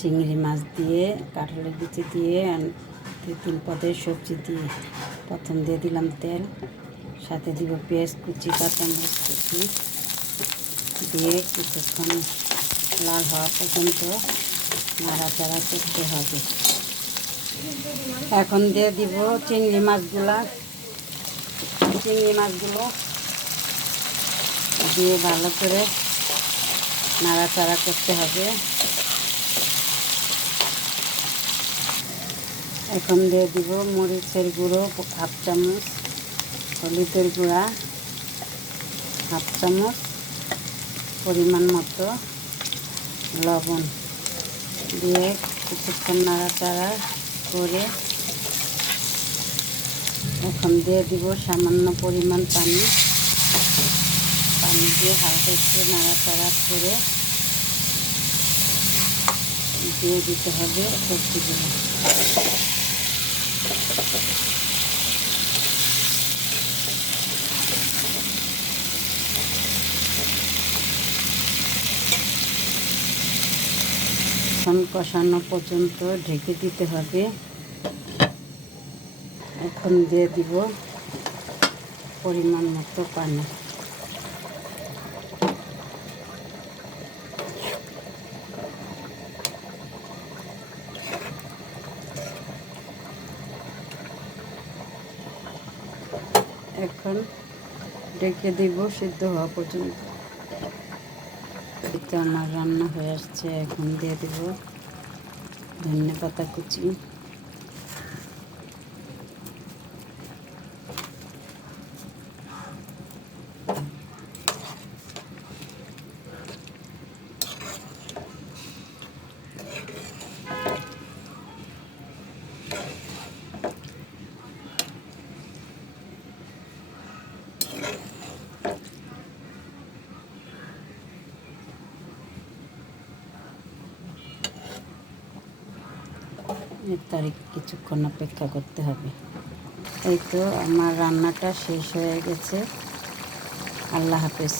চিংড়ি মাছ দিয়ে, কাঁঠালের বিচি দিয়ে, তিন পদের সবজি দিয়ে প্রথম দিয়ে দিলাম তেল, সাথে দিব পেঁয়াজ কুচি, কাঁচামরিচ কুচি দিয়ে কিছুক্ষণ লাল হওয়া পর্যন্ত নাড়াচাড়া করতে হবে। এখন দিয়ে দিব চিংড়ি মাছগুলো দিয়ে ভালো করে নাড়াচাড়া করতে হবে। এখন দিয়ে দিব মরিচের গুঁড়ো হাফ চামচ, হলুদের গুঁড়া হাফ চামচ, পরিমাণ মতো লবণ দিয়ে কিছুক্ষণ নাড়াচাড়া করে এখন দিয়ে দিব সামান্য পরিমাণ পানি দিয়ে হালকা একটু নাড়াচাড়া করে দিয়ে দিতে হবে সবজিগুলো। এখন কষানো পর্যন্ত ঢেকে দিতে হবে। এখন দিয়ে দিব পরিমাণ মতো পানি। এখন ঢেকে দিব সিদ্ধ হওয়া পর্যন্ত। এটা আমার রান্না হয়ে আসছে। এখন দিয়ে দেব ধনেপাতা কুচি, এর তারিখ কিছুক্ষণ অপেক্ষা করতে হবে। এই তো আমার রান্নাটা শেষ হয়ে গেছে। আল্লাহ হাফেজ।